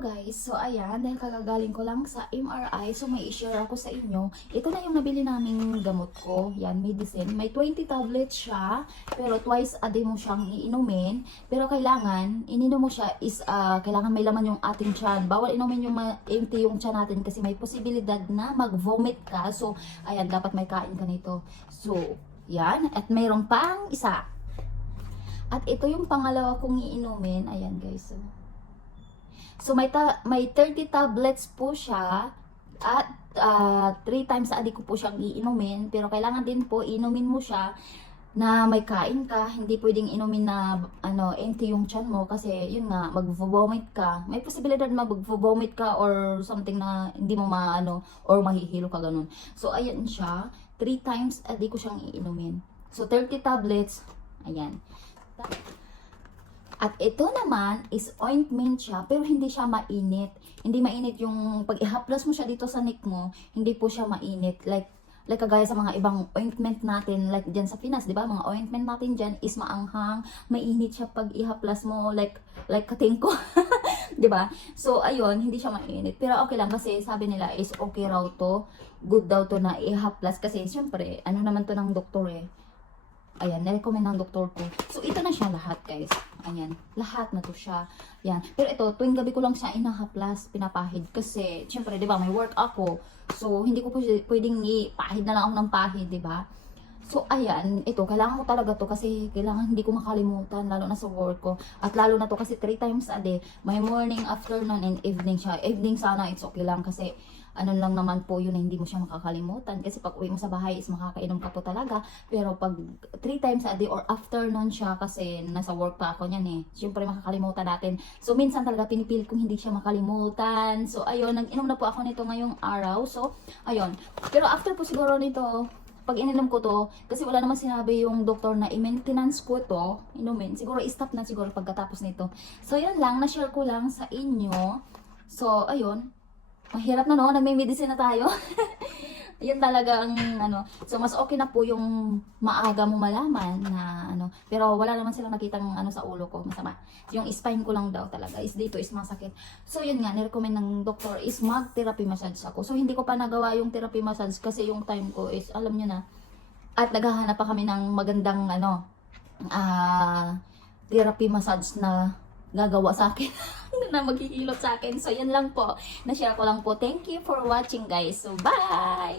Hello guys, so ayan, dahil kagagaling ko lang sa MRI, so may i-share ako sa inyo. Ito na yung nabili naming gamot ko, yan, medicine. May 20 tablets siya, pero twice a day mo siyang iinumin. Pero kailangan, ininom mo siya is, kailangan may laman yung ating tiyan. Bawal inumin yung empty yung tiyan natin kasi may posibilidad na mag-vomit ka. So, ayan, dapat may kain ka nito. So, yan, at mayroong pang isa. At ito yung pangalawa kong iinumin, ayan guys, so may 30 tablets po siya at 3 times a day ko po siyang iinumin, pero kailangan din po inumin mo siya na may kain ka, hindi pwedeng inumin na empty yung tiyan mo kasi yun nga mag-vomit ka. May posibilidad mag-vomit ka or something na hindi mo or mahihilo ka ganun. So ayan siya, 3 times a day ko siyang iinumin. So 30 tablets, ayan. At ito naman is ointment siya, pero hindi siya mainit. Hindi mainit yung pag ihaplas mo siya dito sa neck mo, hindi po siya mainit. Like kagaya sa mga ibang ointment natin, like dyan sa Pinas, di ba? Mga ointment natin dyan is maanghang, mainit siya pag ihaplas mo, like katingko. Di ba? So, ayun, hindi siya mainit. Pero okay lang kasi sabi nila is okay raw to, good daw to na ihaplas. Kasi syempre, ano naman to ng doktor eh. Ayan, na-recommend ng doktor ko. So, ito na siya lahat, guys. Ayan, lahat na to siya. Ayan. Pero ito, tuwing gabi ko lang siya inahaplas, pinapahid. Kasi, syempre, di ba, may work ako. So, hindi ko po pwedeng ipahid na lang ako ng pahid, di ba? So, ayan, ito, kailangan ko talaga to kasi kailangan hindi ko makalimutan, lalo na sa work ko. At lalo na to kasi 3 times a day. May morning, afternoon, and evening siya. Evening sana, it's okay lang kasi ano lang naman po yun na hindi mo siya makakalimutan. Kasi pag uwi mo sa bahay is makakainom ka po talaga. Pero pag 3 times a day or afternoon siya kasi nasa work pa ako niyan eh. Siyempre makakalimutan natin. So, minsan talaga pinipilit kong hindi siya makalimutan. So, ayun, nag-inom na po ako nito ngayong araw. So, ayun. Pero after po siguro nito, pag ininom ko to, kasi wala naman sinabi yung doktor na i-maintenance ko to, inumin, siguro i-stop na siguro pagkatapos nito. So, yun lang, na-share ko lang sa inyo. So, ayun, mahirap na no, nagme-medicine na tayo. Yun talaga ang so mas okay na po yung maaga mo malaman na pero wala naman silang nakitang sa ulo ko, masama. Yung spine ko lang daw talaga is dito is masakit. So yun nga, ni-recommend ng doktor is mag-therapy massage ako. So hindi ko pa nagawa yung therapy massage kasi yung time ko is alam nyo na. At naghahanap pa kami ng magandang therapy massage na gagawa sa akin na maghihilot sa akin. So, yan lang po. Na-share ko lang po. Thank you for watching, guys. So, bye!